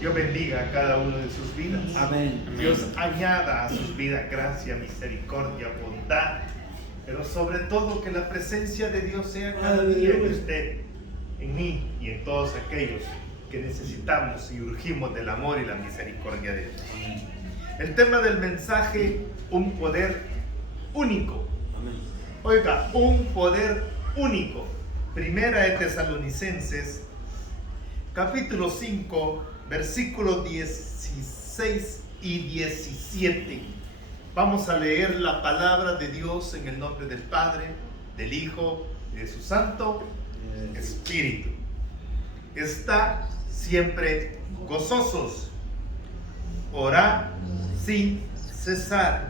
Dios bendiga a cada uno de sus vidas. Amén. Dios añada a sus vidas gracia, misericordia, bondad, pero sobre todo que la presencia de Dios sea cada día en usted, en mí y en todos aquellos que necesitamos y urgimos del amor y la misericordia de Dios. El tema del mensaje, un poder único. Oiga, un poder único. Primera de Tesalonicenses, capítulo 5, versículos 16 y 17. Vamos a leer la palabra de Dios en el nombre del Padre, del Hijo y de su Santo Espíritu. Está siempre gozosos. Orad sin cesar.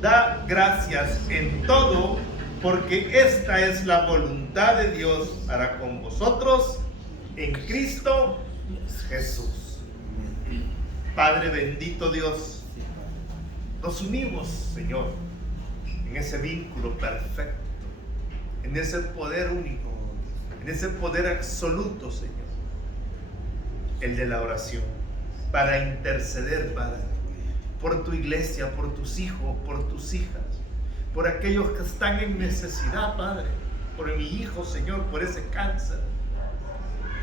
Da gracias en todo, porque esta es la voluntad de Dios para con vosotros en Cristo Jesús. Padre bendito Dios, nos unimos, Señor, en ese vínculo perfecto, en ese poder único, en ese poder absoluto, Señor, el de la oración, para interceder, Padre, por tu iglesia, por tus hijos, por tus hijas, por aquellos que están en necesidad, Padre, por mi hijo, Señor, por ese cáncer,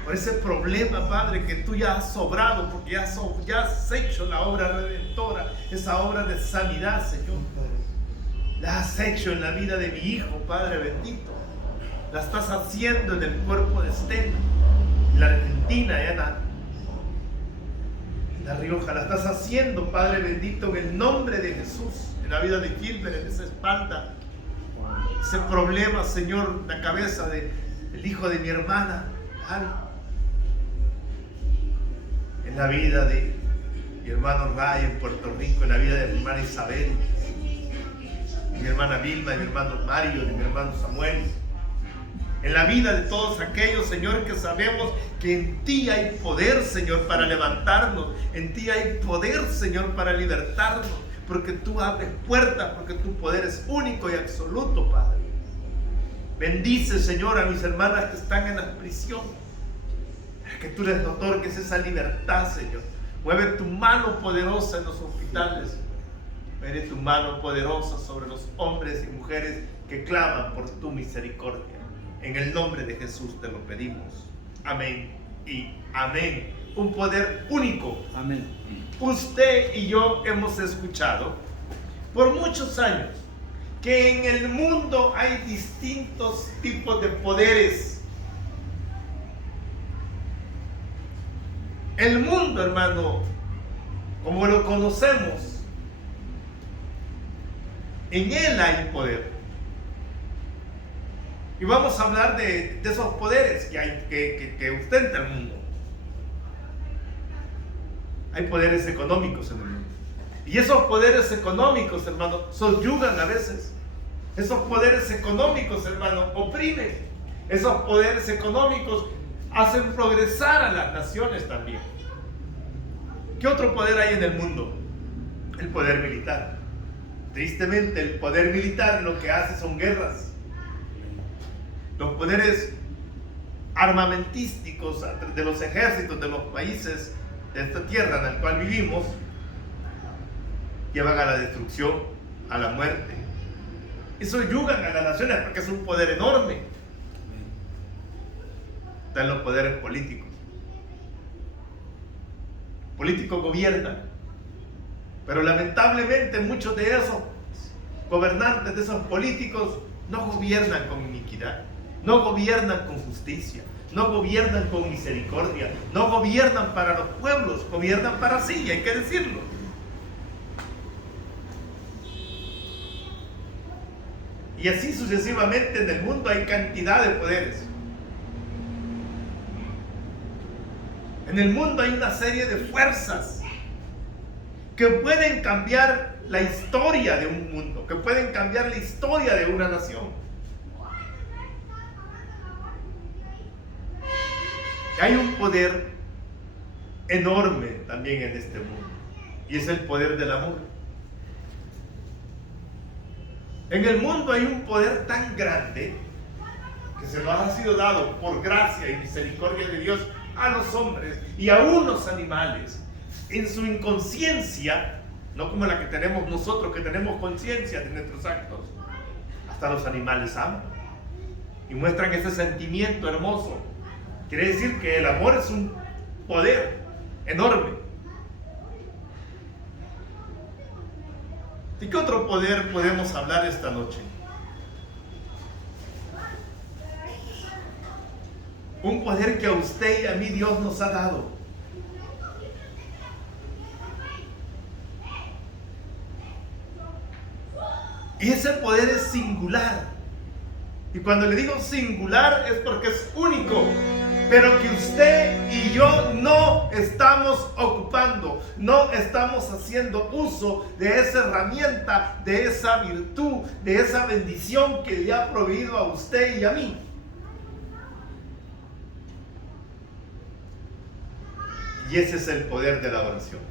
por ese problema, Padre, que tú ya has sobrado, porque ya has hecho la obra redentora, esa obra de sanidad, Señor. La has hecho en la vida de mi hijo, Padre bendito. La estás haciendo en el cuerpo de Estela, en la Argentina, en La Rioja. La estás haciendo, Padre bendito, en el nombre de Jesús, en la vida de Gilbert, en esa espalda. Ese problema, Señor, la cabeza del hijo de mi hermana, en la vida de mi hermano Ray en Puerto Rico, en la vida de mi hermana Isabel, de mi hermana Vilma, de mi hermano Mario, de mi hermano Samuel, en la vida de todos aquellos, Señor, que sabemos que en ti hay poder, Señor, para levantarnos, en ti hay poder, Señor, para libertarnos, porque tú abres puertas, porque tu poder es único y absoluto, Padre. Bendice, Señor, a mis hermanas que están en la prisión, que tú les otorgues esa libertad, Señor. Mueve tu mano poderosa en los hospitales, mueve tu mano poderosa sobre los hombres y mujeres que claman por tu misericordia. En el nombre de Jesús te lo pedimos. Amén y amén. Un poder único. Amén. Usted y yo hemos escuchado por muchos años que en el mundo hay distintos tipos de poderes. El mundo, hermano, como lo conocemos, en él hay poder. Y vamos a hablar de esos poderes que ostenta el mundo. Hay poderes económicos en el mundo. Y esos poderes económicos, hermano, subyugan a veces. Esos poderes económicos, hermano, oprimen. Esos poderes económicos hacen progresar a las naciones también. ¿Qué otro poder hay en el mundo? El poder militar. Tristemente, el poder militar lo que hace son guerras. Los poderes armamentísticos de los ejércitos de los países de esta tierra en la cual vivimos llevan a la destrucción, a la muerte. Eso yugan a las naciones porque es un poder enorme. Están los poderes políticos. Políticos gobiernan, pero lamentablemente muchos de esos gobernantes, de esos políticos, no gobiernan con iniquidad, no gobiernan con justicia, no gobiernan con misericordia, no gobiernan para los pueblos, gobiernan para sí, hay que decirlo. Y así sucesivamente en el mundo hay cantidad de poderes. En el mundo hay una serie de fuerzas que pueden cambiar la historia de un mundo, que pueden cambiar la historia de una nación. Y hay un poder enorme también en este mundo, y es el poder del amor. En el mundo hay un poder tan grande que se nos ha sido dado por gracia y misericordia de Dios a los hombres y aún los animales en su inconsciencia, no como la que tenemos nosotros, que tenemos conciencia de nuestros actos. Hasta los animales aman y muestran ese sentimiento hermoso. Quiere decir que el amor es un poder enorme. ¿De qué otro poder podemos hablar esta noche? Un poder que a usted y a mí Dios nos ha dado. Y ese poder es singular. Y cuando le digo singular es porque es único. Pero que usted y yo no estamos ocupando, no estamos haciendo uso de esa herramienta, de esa virtud, de esa bendición que le ha proveído a usted y a mí. Y ese es el poder de la oración,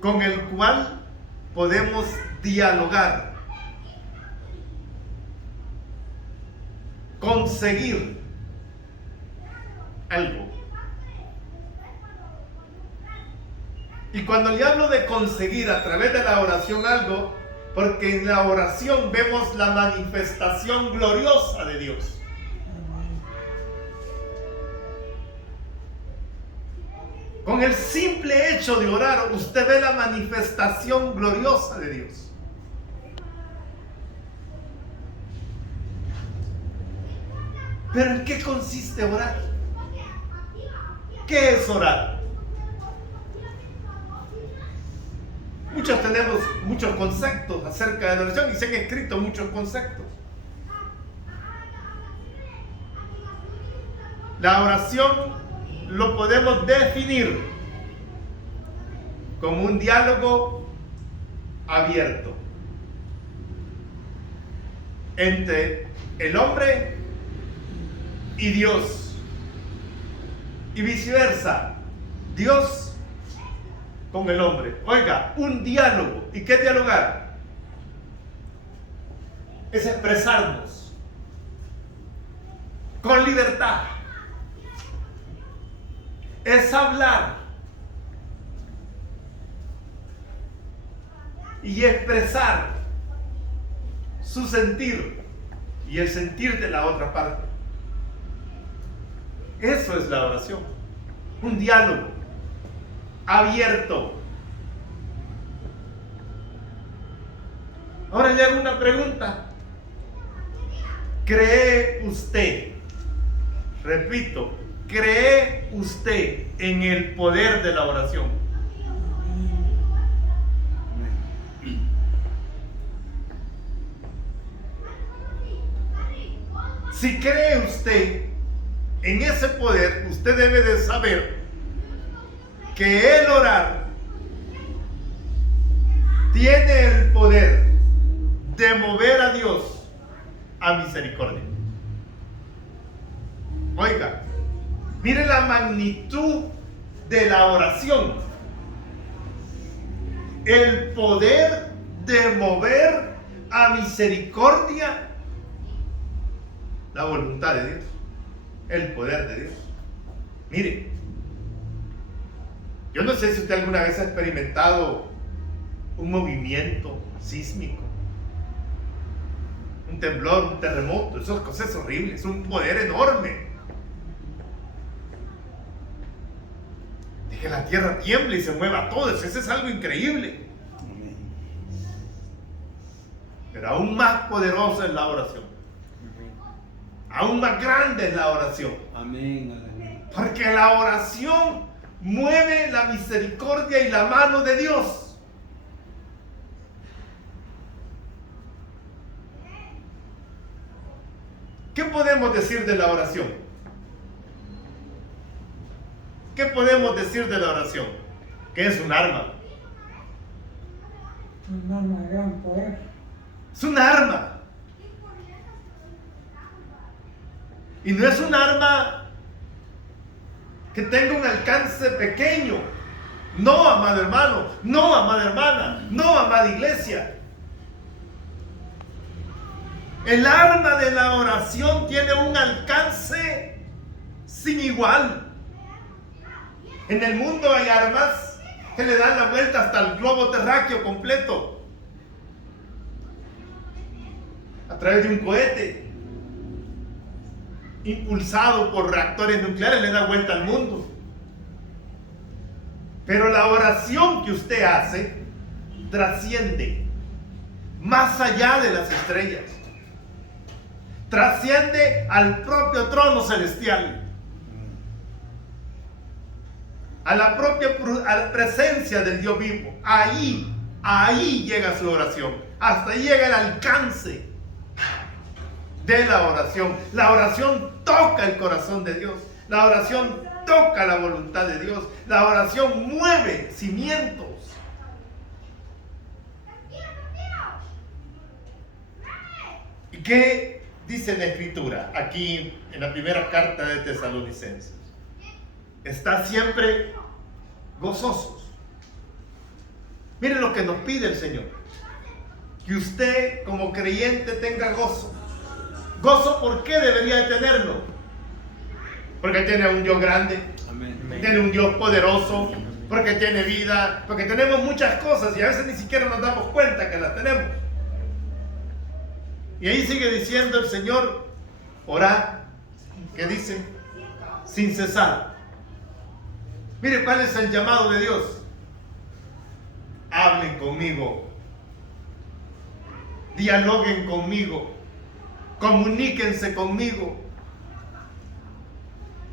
con el cual podemos dialogar, conseguir algo. Y cuando le hablo de conseguir a través de la oración algo, porque en la oración vemos la manifestación gloriosa de Dios. Con el simple hecho de orar, usted ve la manifestación gloriosa de Dios. ¿Pero en qué consiste orar? ¿Qué es orar? Muchos tenemos muchos conceptos acerca de la oración y se han escrito muchos conceptos. La oración lo podemos definir como un diálogo abierto entre el hombre y Dios, y viceversa, Dios con el hombre. Oiga, un diálogo. ¿Y qué es dialogar? Es expresarnos con libertad. Es hablar y expresar su sentir y el sentir de la otra parte. Eso es la oración, un diálogo abierto. Ahora le hago una pregunta. ¿Cree usted, repito, cree usted en el poder de la oración? Si cree usted en ese poder, usted debe de saber que el orar tiene el poder de mover a Dios a misericordia. Oiga, mire la magnitud de la oración. El poder de mover a misericordia la voluntad de Dios. El poder de Dios. Mire, yo no sé si usted alguna vez ha experimentado un movimiento sísmico, un temblor, un terremoto. Esas cosas horribles, un poder enorme. De que la tierra tiemble y se mueva todo, eso es algo increíble. Pero aún más poderosa es la oración. Aún más grande es la oración. Amén. Porque la oración mueve la misericordia y la mano de Dios. ¿Qué podemos decir de la oración? ¿Qué podemos decir de la oración? Que es un arma. Un arma de gran poder. Es un arma. Y no es un arma que tenga un alcance pequeño. No, amado hermano, no, amada hermana, no, amada iglesia. El arma de la oración tiene un alcance sin igual. En el mundo hay armas que le dan la vuelta hasta el globo terráqueo completo. A través de un cohete impulsado por reactores nucleares le da vuelta al mundo. Pero la oración que usted hace trasciende más allá de las estrellas. Trasciende al propio trono celestial, a la propia presencia del Dios vivo. Ahí llega su oración. Hasta ahí llega el alcance de la oración. La oración toca el corazón de Dios. La oración toca la voluntad de Dios. La oración mueve cimientos. ¿Y qué dice la Escritura aquí en la primera carta de Tesalonicenses? Está siempre gozosos. Miren lo que nos pide el Señor: que usted como creyente tenga gozo. ¿Gozo por qué debería de tenerlo? Porque tiene un Dios grande. Amén. Tiene un Dios poderoso. Porque tiene vida. Porque tenemos muchas cosas y a veces ni siquiera nos damos cuenta que las tenemos. Y ahí sigue diciendo el Señor: orad, ¿qué dice? Sin cesar. Mire cuál es el llamado de Dios: hablen conmigo, dialoguen conmigo, comuníquense conmigo.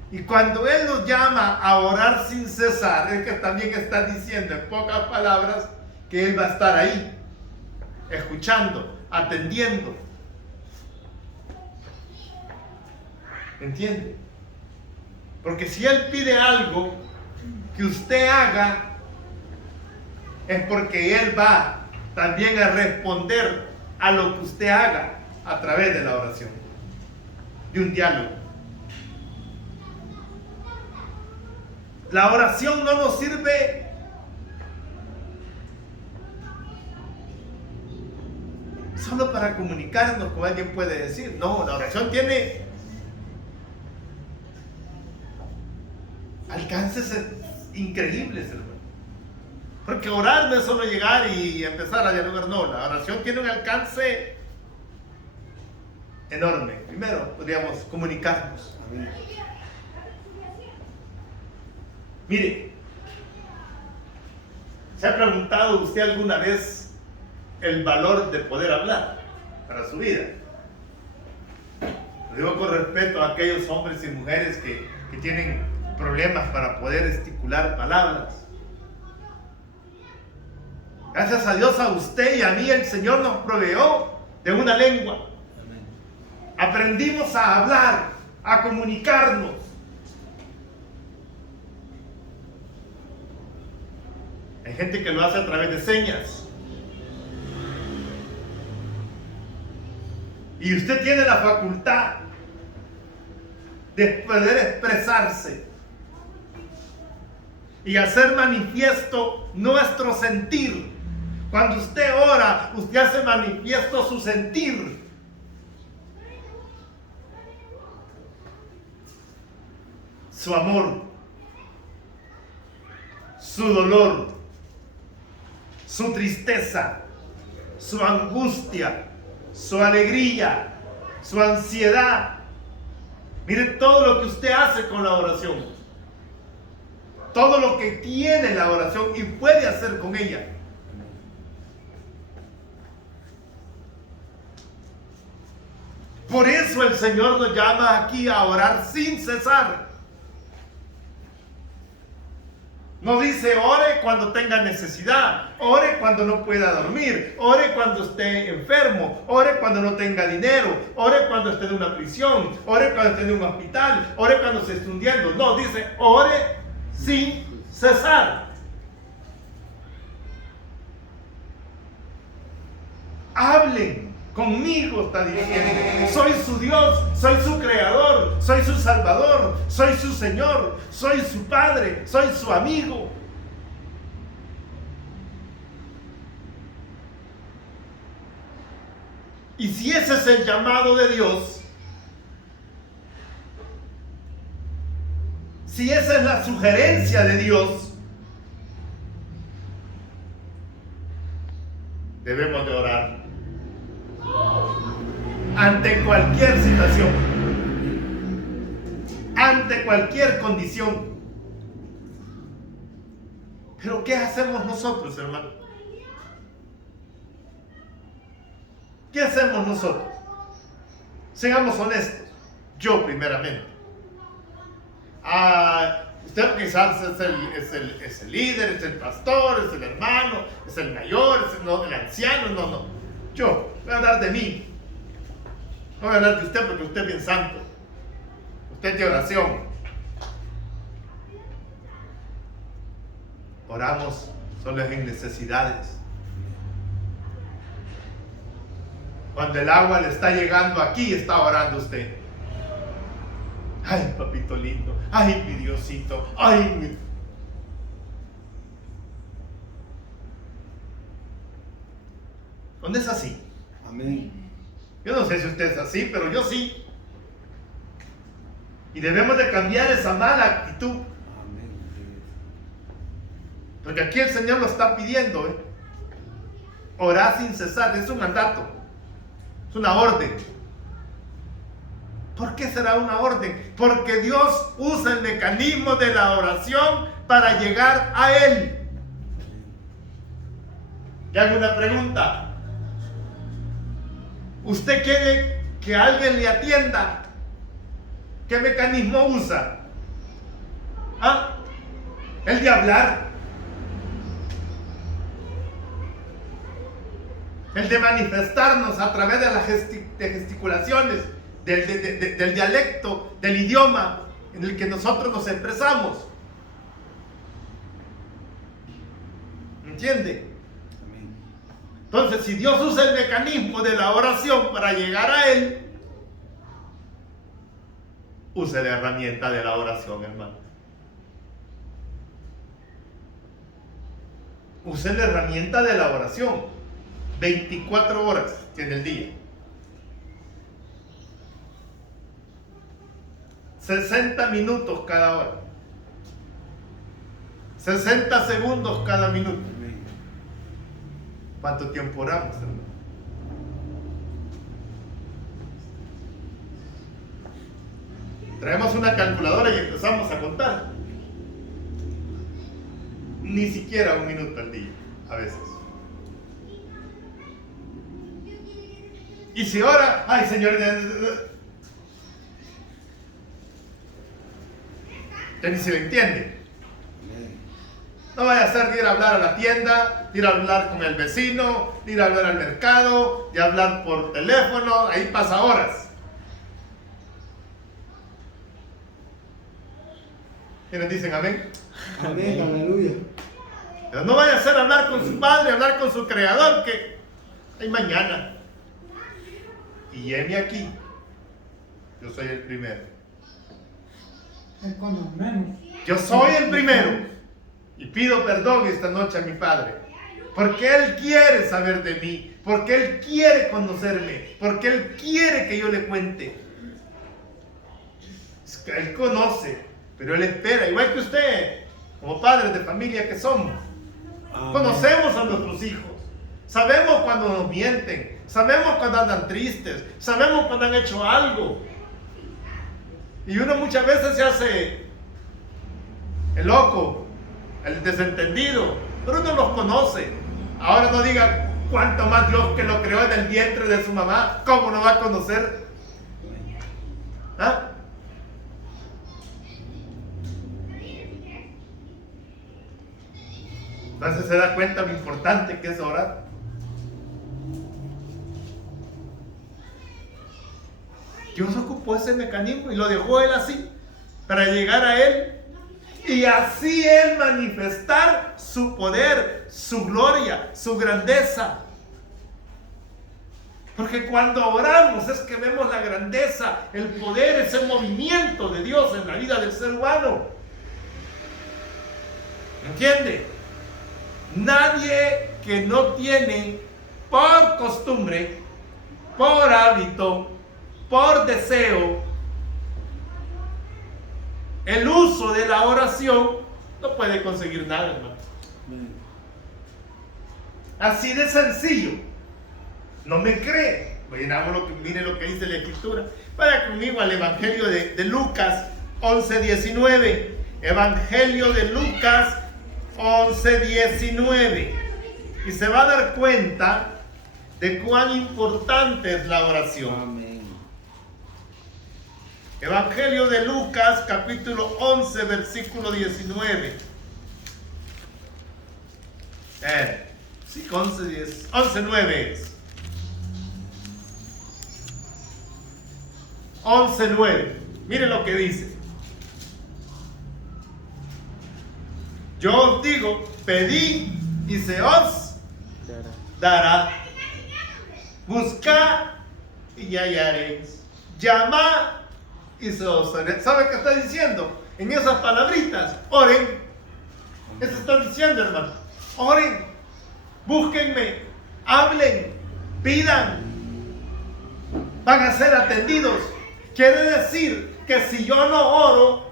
Y cuando Él nos llama a orar sin cesar, es que también está diciendo en pocas palabras que Él va a estar ahí, escuchando, atendiendo. ¿Entiende? Porque si Él pide algo que usted haga, es porque Él va también a responder a lo que usted haga a través de la oración, de un diálogo. La oración no nos sirve solo para comunicarnos, como alguien puede decir. No, la oración tiene alcances increíbles, hermano. Porque orar no es solo llegar y empezar a dialogar, no. La oración tiene un alcance enorme. Primero, podríamos comunicarnos. Mire, ¿se ha preguntado usted alguna vez el valor de poder hablar para su vida? Lo digo con respeto a aquellos hombres y mujeres que tienen problemas para poder articular palabras. Gracias a Dios, a usted y a mí, el Señor nos proveó de una lengua. Aprendimos a hablar, a comunicarnos. Hay gente que lo hace a través de señas. Y usted tiene la facultad de poder expresarse y hacer manifiesto nuestro sentir. Cuando usted ora, usted hace manifiesto su sentir. Su amor, su dolor, su tristeza, su angustia, su alegría, su ansiedad. Mire todo lo que usted hace con la oración. Todo lo que tiene la oración y puede hacer con ella. Por eso el Señor nos llama aquí a orar sin cesar. No dice ore cuando tenga necesidad, ore cuando no pueda dormir, ore cuando esté enfermo, ore cuando no tenga dinero, ore cuando esté en una prisión, ore cuando esté en un hospital, ore cuando se esté hundiendo. No, dice ore sin cesar. Hablen conmigo, está diciendo. Soy su Dios, soy su creador, soy su salvador, soy su Señor, soy su Padre, soy su amigo. Y si ese es el llamado de Dios, si esa es la sugerencia de Dios, debemos de orar ante cualquier situación, ante cualquier condición. Pero ¿qué hacemos nosotros, hermano? ¿Qué hacemos nosotros? Seamos honestos. Yo primeramente. Usted quizás es el líder, es el pastor, es el hermano, es el mayor, es el anciano. No. Yo voy a hablar de mí. No voy a hablar de usted porque usted es bien santo. Usted es de oración. Oramos solo en necesidades. Cuando el agua le está llegando aquí, está orando usted. Ay, papito lindo. Ay, mi Diosito. Ay, mi... ¿Dónde es así? Amén. Yo no sé si usted es así, pero yo sí. Y debemos de cambiar esa mala actitud. Amén. Porque aquí el Señor lo está pidiendo. Orar sin cesar. Es un mandato. Es una orden. ¿Por qué será una orden? Porque Dios usa el mecanismo de la oración para llegar a Él. Y hago una pregunta. ¿Usted quiere que alguien le atienda? ¿Qué mecanismo usa? ¿Ah? El de hablar. El de manifestarnos a través de las gesticulaciones, del dialecto, del idioma en el que nosotros nos expresamos. ¿Entiende? Amén. Entonces, si Dios usa el mecanismo de la oración para llegar a Él, use la herramienta de la oración, hermano. Use la herramienta de la oración. 24 horas en el día. 60 minutos cada hora. 60 segundos cada minuto. Amén. ¿Cuánto tiempo oramos, hermano? Traemos una calculadora y empezamos a contar. Ni siquiera un minuto al día, a veces. Y si ora, ay Señor, usted ni se le entiende. Amén. No vaya a ser de ir a hablar a la tienda, de ir a hablar con el vecino, de ir a hablar al mercado, de hablar por teléfono, ahí pasa horas. ¿Quiénes dicen amén? Amén. Aleluya. Pero no vaya a ser hablar con su padre, hablar con su creador, que hay mañana. Y heme aquí, yo soy el primero. Es cuando menos. Yo soy el primero. Y pido perdón esta noche a mi Padre. Porque Él quiere saber de mí. Porque Él quiere conocerme. Porque Él quiere que yo le cuente. Él conoce, pero Él espera. Igual que usted, como padres de familia que somos. Amén. Conocemos a nuestros hijos. Sabemos cuando nos mienten. Sabemos cuando andan tristes. Sabemos cuando han hecho algo. Y uno muchas veces se hace el loco, el desentendido. Pero uno los conoce. Ahora no diga cuánto más Dios que lo creó en el vientre de su mamá. ¿Cómo no va a conocer? ¿Ah? Entonces se da cuenta lo importante que es orar. Dios ocupó ese mecanismo y lo dejó Él así, para llegar a Él y así Él manifestar su poder, su gloria, su grandeza. Porque cuando oramos es que vemos la grandeza, el poder, ese movimiento de Dios en la vida del ser humano. ¿Entiende? Nadie que no tiene por costumbre por hábito, por deseo, el uso de la oración, no puede conseguir nada, hermano. Amén. Así de sencillo. ¿No me cree? Mire lo que dice la Escritura. Vaya conmigo al Evangelio de Lucas 11:19. Evangelio de Lucas 11:19. Y se va a dar cuenta de cuán importante es la oración. Amén. Evangelio de Lucas, capítulo 11, versículo 19. Sí, 11:9 es. 11:9. Mire lo que dice. Yo os digo, pedid y se os dará. Buscad y hallaréis. Llamad y se os dará. ¿Sabe qué está diciendo? En esas palabritas, oren. Eso está diciendo, hermano. Oren, búsquenme, hablen, pidan. Van a ser atendidos. Quiere decir que si yo no oro,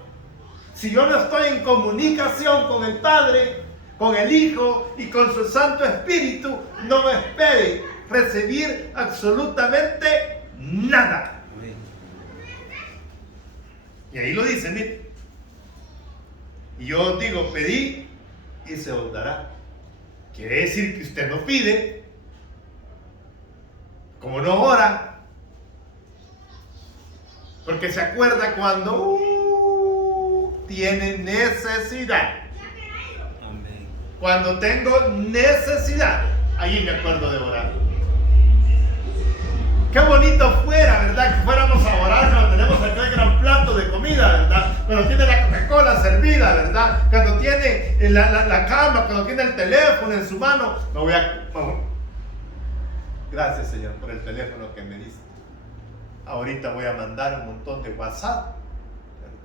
si yo no estoy en comunicación con el Padre, con el Hijo y con su Santo Espíritu, no me espere recibir absolutamente nada. Amén. Y ahí lo dice, mire. Y yo os digo, pedid y se os dará. Quiere decir que usted no pide, como no ora, porque se acuerda cuando tiene necesidad. Amén. Cuando tengo necesidad, ahí me acuerdo de orar. Qué bonito fuera, ¿verdad? Que fuéramos a orar cuando tenemos aquel gran plato de comida, ¿verdad? Cuando tiene la Coca-Cola servida, ¿verdad? Cuando tiene la cama, cuando tiene el teléfono en su mano. Gracias, Señor, por el teléfono que me diste. Ahorita voy a mandar un montón de WhatsApp.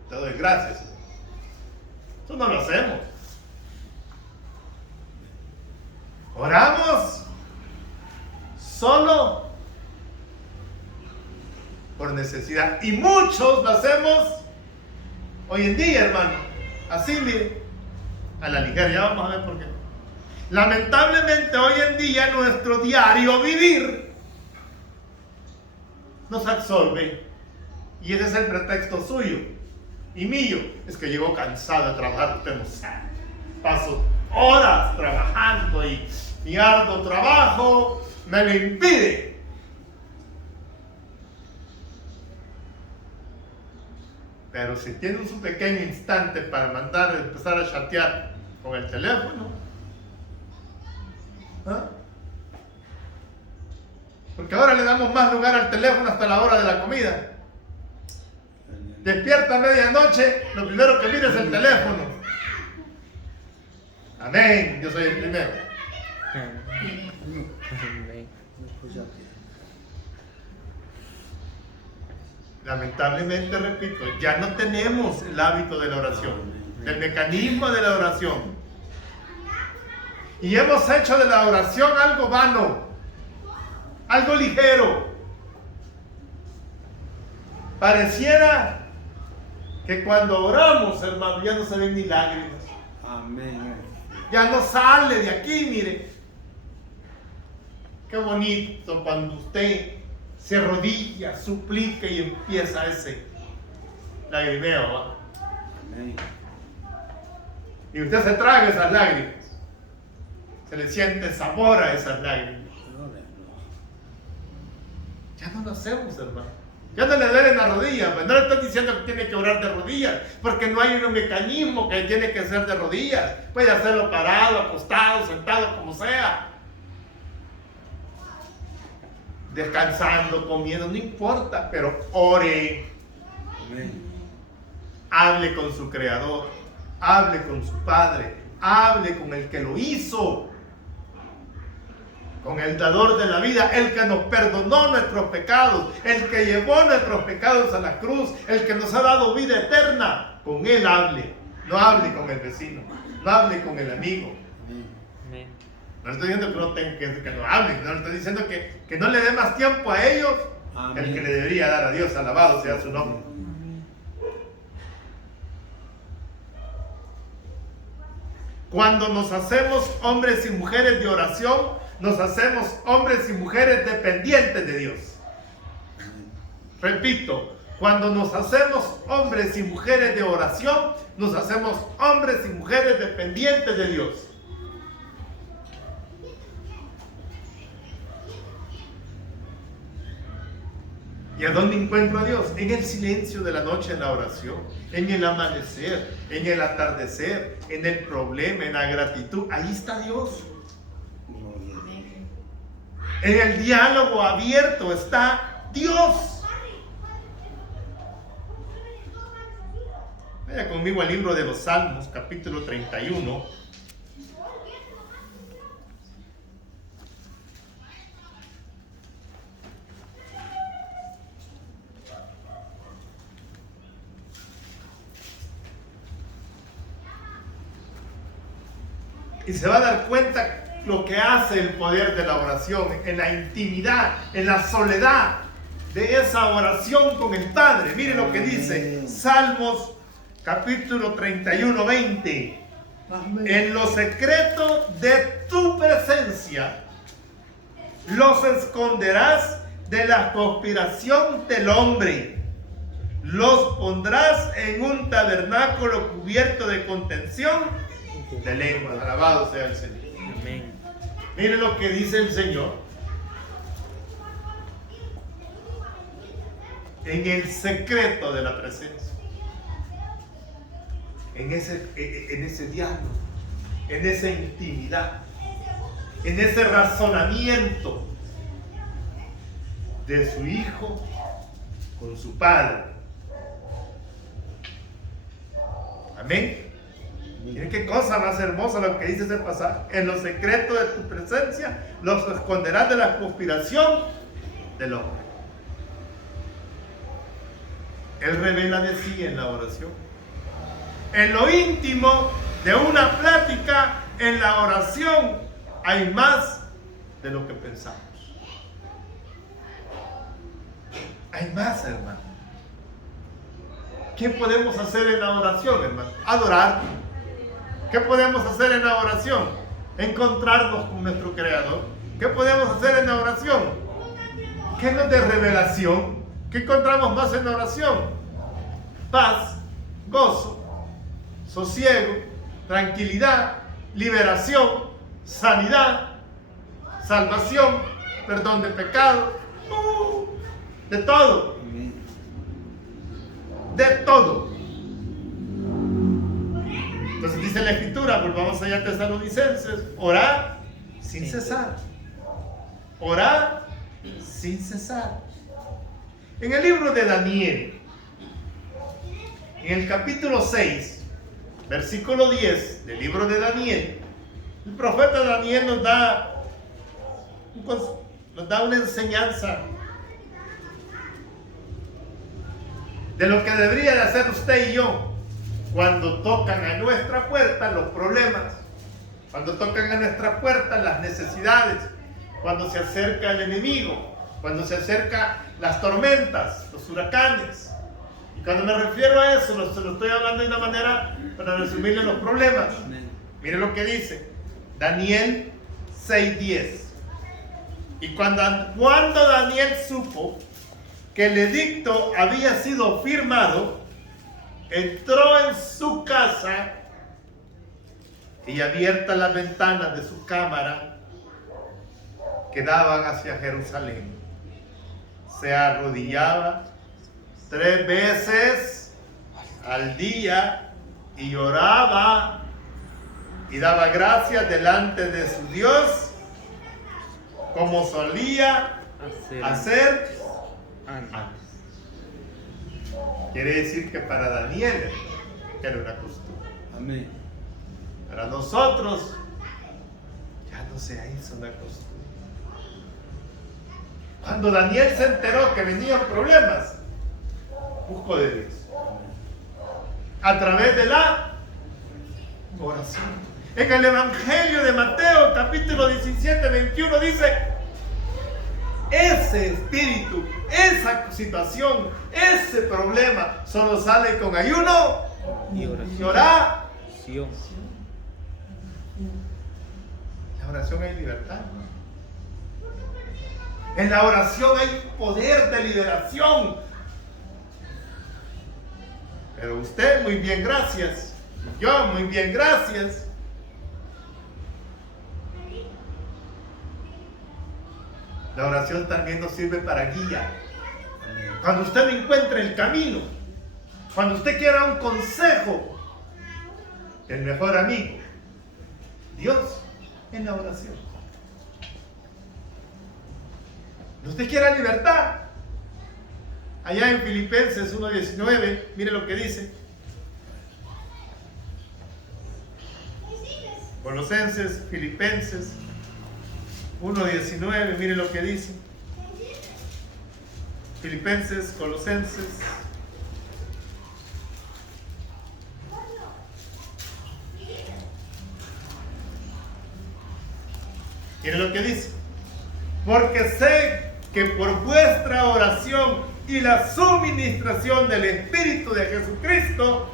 Te doy gracias, Señor. Eso no lo hacemos. Oramos solo por necesidad. Y muchos lo hacemos hoy en día, hermano. Así, mire, a la ligera. Ya vamos a ver por qué. Lamentablemente hoy en día nuestro diario vivir nos absorbe. Y ese es el pretexto suyo y mío. Es que llego cansado de trabajar. Usted no sabe. Paso horas trabajando y arduo trabajo me lo impide. Pero si tiene un pequeño instante para empezar a chatear con el teléfono, ¿ah? Porque ahora le damos más lugar al teléfono hasta la hora de la comida. Despierta a medianoche, lo primero que mira es el teléfono. Amén, yo soy el primero. Amén. Lamentablemente, repito, ya no tenemos el hábito de la oración, el mecanismo de la oración. Y hemos hecho de la oración algo vano, algo ligero. Pareciera que cuando oramos, hermano, ya no se ven ni lágrimas. Amén. Ya no sale de aquí, mire. Qué bonito cuando usted se arrodilla, suplica y empieza ese lagrimeo, ¿va? Amén. Y usted se traga esas lágrimas. Se le siente sabor a esas lágrimas. Ya no lo hacemos, hermano. Ya no le duelen las rodillas. Pues no le estoy diciendo que tiene que orar de rodillas, porque no hay un mecanismo que tiene que ser de rodillas. Puede hacerlo parado, acostado, sentado, como sea. Descansando, comiendo, no importa, pero ore. Amén. Hable con su Creador, hable con su Padre, hable con el que lo hizo, con el dador de la vida, el que nos perdonó nuestros pecados, el que llevó nuestros pecados a la cruz, el que nos ha dado vida eterna. Con él hable, no hable con el vecino, no hable con el amigo. Amén. Amén. No le estoy diciendo que no, que no hable, no le estoy diciendo que no le dé más tiempo a ellos que el que le debería dar a Dios. Alabado sea su nombre. Cuando nos hacemos hombres y mujeres de oración, nos hacemos hombres y mujeres dependientes de Dios. Repito, cuando nos hacemos hombres y mujeres de oración, nos hacemos hombres y mujeres dependientes de Dios. ¿Y a dónde encuentro a Dios? En el silencio de la noche, en la oración, en el amanecer, en el atardecer, en el problema, en la gratitud. Ahí está Dios. En el diálogo abierto está Dios. Vaya conmigo al libro de los Salmos, capítulo 31. Y se va a dar cuenta lo que hace el poder de la oración, en la intimidad, en la soledad de esa oración con el Padre. Mire lo que dice Salmos capítulo 31, 20. En lo secreto de tu presencia los esconderás de la conspiración del hombre. Los pondrás en un tabernáculo cubierto de contención de lengua. Alabado sea el Señor. Amén. Mire lo que dice el Señor. En el secreto de la presencia. En ese diálogo. En esa intimidad. En ese razonamiento de su Hijo con su Padre. Amén. Miren qué cosa más hermosa lo que dice ese pasaje. En lo secreto de tu presencia los esconderás de la conspiración del hombre. Él revela de sí en la oración. En lo íntimo de una plática, en la oración, hay más de lo que pensamos. Hay más, hermano. ¿Qué podemos hacer en la oración, hermano? Adorar. ¿Qué podemos hacer en la oración? Encontrarnos con nuestro Creador. ¿Qué podemos hacer en la oración? ¿Qué nos dé revelación? ¿Qué encontramos más en la oración? Paz, gozo, sosiego, tranquilidad, liberación, sanidad, salvación, perdón de pecado, de todo. De todo. Entonces dice la Escritura, volvamos allá a Tesalonicenses, orar sin cesar. Orar sin cesar. En el libro de Daniel, en el capítulo 6, versículo 10 del libro de Daniel, el profeta Daniel nos da una enseñanza de lo que debería de hacer usted y yo cuando tocan a nuestra puerta los problemas, cuando tocan a nuestra puerta las necesidades, cuando se acerca el enemigo, cuando se acercan las tormentas, los huracanes. Y cuando me refiero a eso, se lo estoy hablando de una manera para resumirle los problemas. Mire lo que dice Daniel 6:10. Y cuando Daniel supo que el edicto había sido firmado, entró en su casa y abiertas las ventanas de su cámara que daban hacia Jerusalén, se arrodillaba 3 veces al día y oraba y daba gracias delante de su Dios, como solía hacer antes. Quiere decir que para Daniel era una costumbre. Amén. Para nosotros ya no se hizo una costumbre. Cuando Daniel se enteró que venían problemas, buscó de Dios a través de la oración. En el Evangelio de Mateo, capítulo 17, 21, dice: ese espíritu, esa situación, ese problema solo sale con ayuno Y y oración. oración. En la oración hay libertad. En la oración hay poder de liberación. Pero usted, muy bien, gracias. Yo, muy bien, gracias. La oración también nos sirve para guía. Cuando usted no encuentre el camino, cuando usted quiera un consejo, el mejor amigo, Dios, en la oración. Usted quiera libertad. Allá en Filipenses 1:19, mire lo que dice. Colosenses, Filipenses 1:19, mire lo que dice. Filipenses, Colosenses. Mire lo que dice. Porque sé que por vuestra oración y la suministración del Espíritu de Jesucristo,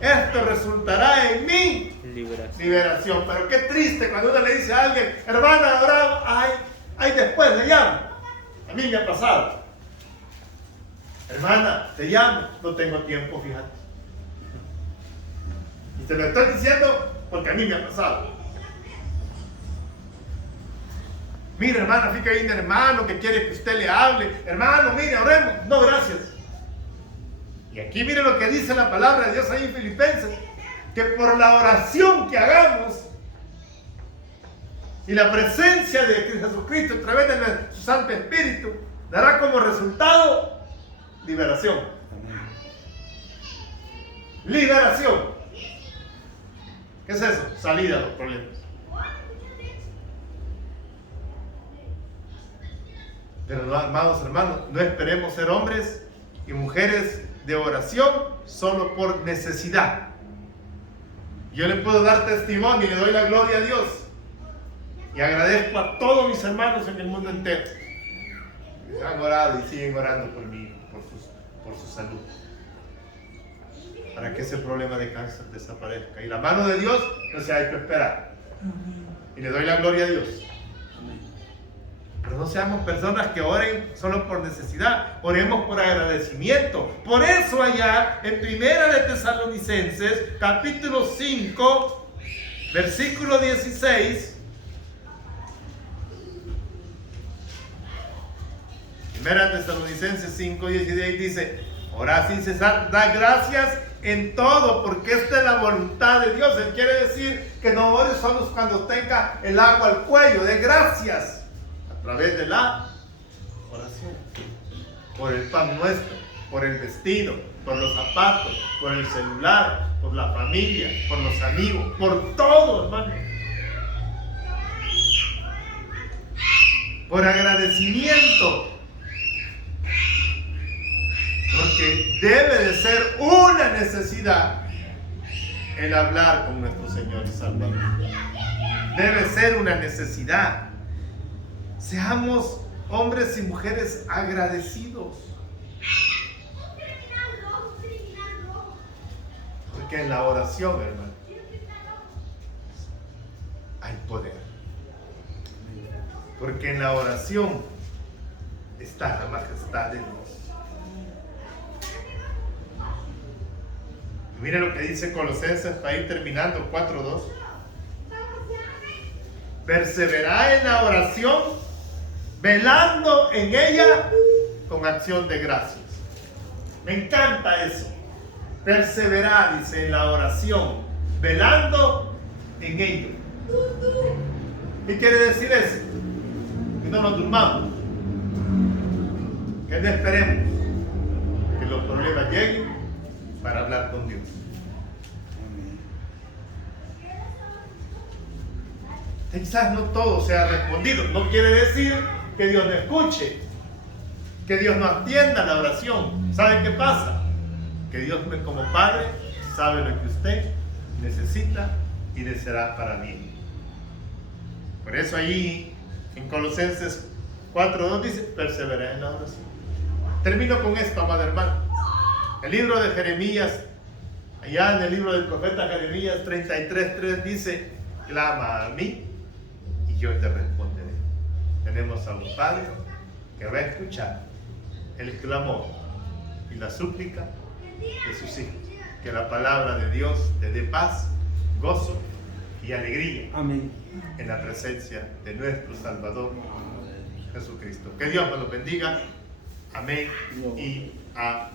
esto resultará en mí liberación. Pero qué triste cuando uno le dice a alguien: hermana, oramos, ay, después le llamo. A mí me ha pasado. Hermana, te llamo, no tengo tiempo, fíjate. Y te lo estoy diciendo porque a mí me ha pasado. Mire, hermana, fíjate que hay un hermano que quiere que usted le hable. Hermano, mire, oremos. No, gracias. Y aquí mire lo que dice la palabra de Dios ahí en Filipenses: que por la oración que hagamos y la presencia de Jesucristo a través de su Santo Espíritu, dará como resultado liberación. Liberación. ¿Qué es eso? Salida a los problemas. Pero no, amados hermanos, no esperemos ser hombres y mujeres de oración solo por necesidad. Yo le puedo dar testimonio y le doy la gloria a Dios. Y agradezco a todos mis hermanos en el mundo entero que han orado y siguen orando por mí, por su salud, para que ese problema de cáncer desaparezca. Y la mano de Dios no se hay que esperar. Y le doy la gloria a Dios. Pero no seamos personas que oren solo por necesidad, oremos por agradecimiento. Por eso allá en Primera de Tesalonicenses, capítulo 5, versículo 16. Primera de Tesalonicenses 5, 16 dice: orad sin cesar, da gracias en todo, porque esta es la voluntad de Dios. Él quiere decir que no ore solo cuando tenga el agua al cuello, de gracias. A través de la oración, por el pan nuestro, por el vestido, por los zapatos, por el celular, por la familia, por los amigos, por todo, hermano. Por agradecimiento. Porque debe de ser una necesidad el hablar con nuestro Señor y Salvador. Debe ser una necesidad. Seamos hombres y mujeres agradecidos. Porque en la oración, hermano, hay poder. Porque en la oración está la majestad de Dios. Y mire lo que dice Colosenses para ir terminando, 4:2. Perseverad en la oración, velando en ella con acción de gracias. Me encanta eso. Perseverar, dice, en la oración, velando en ello. ¿Qué quiere decir eso? Que no nos durmamos, que no esperemos que los problemas lleguen para hablar con Dios. Quizás no todo sea respondido. No quiere decir que Dios no escuche, que Dios no atienda la oración. ¿Saben qué pasa? Que Dios como Padre sabe lo que usted necesita y le será para bien. Por eso allí en Colosenses 4:2 dice, persevera en la oración. Termino con esto, amado hermano. El libro de Jeremías, allá en el libro del profeta Jeremías 33:3 dice, clama a mí y yo te responderé. Tenemos a un Padre que va a escuchar el clamor y la súplica de sus hijos. Que la palabra de Dios te dé paz, gozo y alegría Amén. en la presencia de nuestro Salvador Jesucristo. Que Dios nos lo bendiga. Amén y amén.